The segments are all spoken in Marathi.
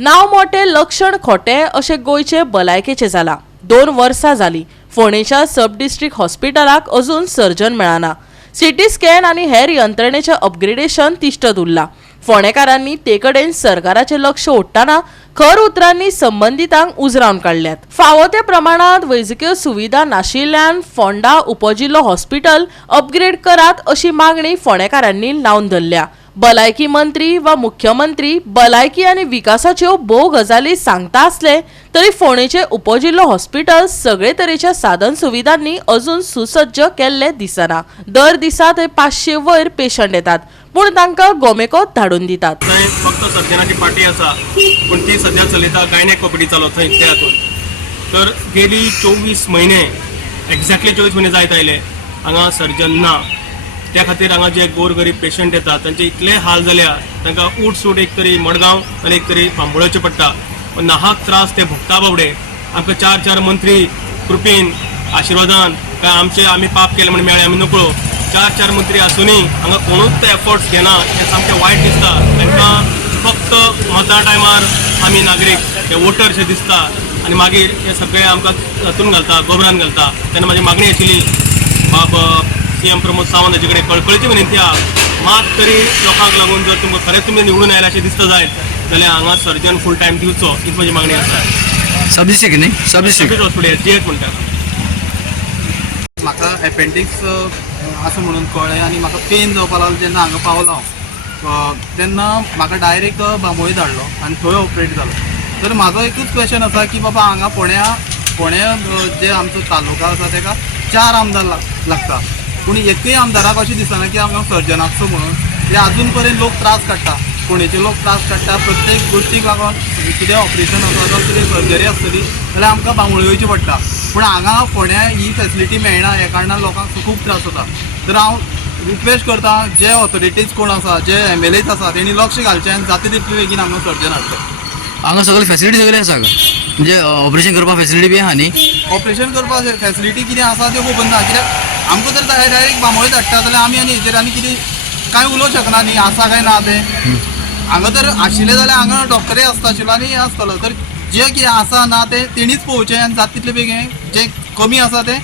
नाव मोठे लक्षण खोटे अशे गोयचे भलायकेचे जाला। 2 वर्सां जाली फोंडेच्या सब डिस्ट्रिक्ट हॉस्पिटलाक अजून सर्जन मेळना। सिटी स्कॅन आनी हेर यंत्रणेचे अपग्रेडेशन तिश्तत उरला। फोंडेकारांनी ते कडेन सरकाराचे लक्ष ओडटाना खर उतरांनी संबंधितांक उजरावन काढल्यात। फावो त्या प्रमाणात वैजकीय सुविधा नाशिल्ल्यान फोंडा उपजिल्लो हॉस्पिटल अपग्रेड करात अशी मागणी फोंडेकारांनी लावन धरल्या। भलायकी मंत्री वा मुख्यमंत्री भलायकी आनी विकासाच्यो भोव गजाली सांगता आसले तरी फोंडेचे उपजिल्लो हॉस्पिटल सगळे तरेच्या साधन सुविधांनी अजून सुसज्ज केल्ले दिसना। दर दिसा ते 500 वयर पेशंट येतात पूण तांकां गोमेको धाडून दितात। फक्त सर्जनाची पार्टी आसा पण ती सध्या चलयता गायनेक ओपीडी चालू थंय त्या हातून। तर गेली 24 म्हयने एक्झॅक्टली 24 म्हयने जायत आयले हांगा सर्जन ना। त्या खातीर हांगा जे गोरगरीब पेशंट येतात तांचे इतले हाल जाल्या तांकां उठ सूट एक तरी मडगांव आनी एक तरी फांबोळचे पडटा। पण नाहक त्रास ते भोगता बावडे। आमकां 4 मंत्री कृपेन आशिर्वादान काय आमी पाप केले म्हणून मेळ्ळे आमी नकळो 4 मंत्री आसुनूय हांगा कोणूच ते एफर्ट्स घेना हें सामकें वायट दिसता। तांकां फक्त मतदान टायमार आमी नागरीक ते वोटरशे दिसता आनी मागीर हे सगळे आमकां हातून घालता गोबरान घालता। तेन्ना म्हाजी मागणी आशिल्ली बाब CM प्रमोद सावंत हाचे कडेन कळकळीची विनंती आहा मात तरी लोकांक लागून जर तुमकां खरेंच तुमी निवडून आयला अशें दिसता जायत जाल्यार हांगा सर्जन फूल टायम दिवचो हीच म्हजी मागणी आसा। सब डिस्ट्रिक्ट न्ही सब डिस्ट्रिक्ट हॉस्पिटल JH म्हणटा। म्हाका एपेंडिक्स आसा म्हणून कळ्ळें आनी म्हाका पेन जावपा लागलो जेन्ना हांगा पावलो हांव तेन्ना म्हाका डायरेक्ट बांबोळी धाडलो आनी थंय ऑपरेट जालो। तर म्हाजो एकूच क्वेश्चन आसा की बाबा हांगा फोंड्या जे आमचो तालुका आसा ताका 4 आमदार लागता पूण एकूय आमदाराक अशें दिसना की हांगा सर्जन आसचो म्हणून। ते अजून पर्यंत लोक त्रास काडटा फोंडेचे लोक त्रास काडटा प्रत्येक गोश्टीक लागून कितें ऑपरेशन आसा जावं कितें सर्जरी आसतली जाल्यार आमकां बांबोळी वयचें पडटा पूण हांगा फोंड्या ही फेसिलिटी मेळना ह्या कारणान लोकांक खूब त्रास जाता। तर हांव रिक्वेस्ट करता जे ऑथॉरिटीज कोण आसा जे MLAs आसा तेणी लक्ष घालचें आनी जाता तितले बेगीन हांगा सर्जन हाडचें। हांगा सगळे फॅसिलिटी सगळे आसा म्हणजे ऑपरेशन करपाक फॅसिलिटी बी आहा न्ही? ऑपरेशन करपाक फॅसिलिटी कितें आसा त्यो खबर ना कित्याक आमकां जर डायरेक्ट बांबोळी धाडटा जाल्यार आमी आनी हेचेर आनी कितें कांय उलोवंक शकना न्ही आसा काय ना तें। हांगा जर आशिल्लें जाल्यार हांगा डॉक्टरय आसता आशिल्लो आनी हें आसतलो। तर जें कितें आसा ना तें तेणीच पळोवचें आनी जाता तितलें बेगीन जें कमी आसा तें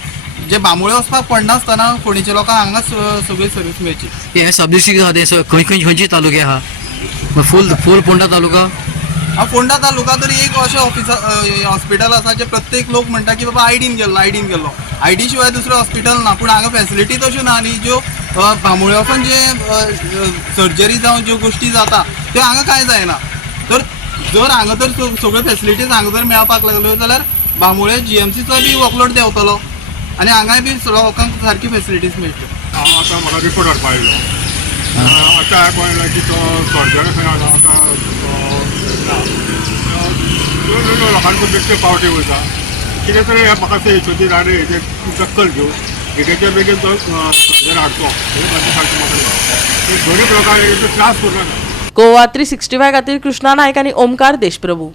जे बांबोळे वचपाक पडनासतना फोंडेच्या लोकांक हांगा सगळी सर्वीस मेळची। हे सब डिस्ट्रिक्ट आहा ते खंयचे तालुके आहा फूल फोंडा तालुका? फोंडा तालुका तरी एक अशें हॉस्पिटल आसा जे प्रत्येक लोक म्हणटा की बाबा आयडीन गेल्लो आयडी शिवाय दुसरें हॉस्पिटल ना पूण हांगा फॅसिलिटी तश्यो ना न्ही ज्यो बांबोळे वचून जे सर्जरी जावं ज्यो गोश्टी जाता त्यो हांगा कांय जायना। तर जर हांगा तर सगळ्यो फॅसिलिटीज हांगा जर मेळपाक लागल्यो जाल्यार बांबोळे GMCचो बी वर्कलोड देंवतलो आनी हांगाय बी लोकांक सारकी फॅसिलिटीज मेळटल्यो। हांव आतां म्हाका रिपोर्ट हाडपा आयलो आतां कळ्ळें की तो सर्जन खंय आसा आतां लोकांक बेश्टे पावटी वयता कितें तरी म्हाका ते हेचोची राडे हेजे दखल घेवन हेजेच्या बेगीन तो सर्जन हाडचो हे म्हाजें सारकें म्हाका गरीब लोकांक त्रास करना। गोवा 365 खातीर कृष्णा नायक आनी ओमकार देशप्रभू।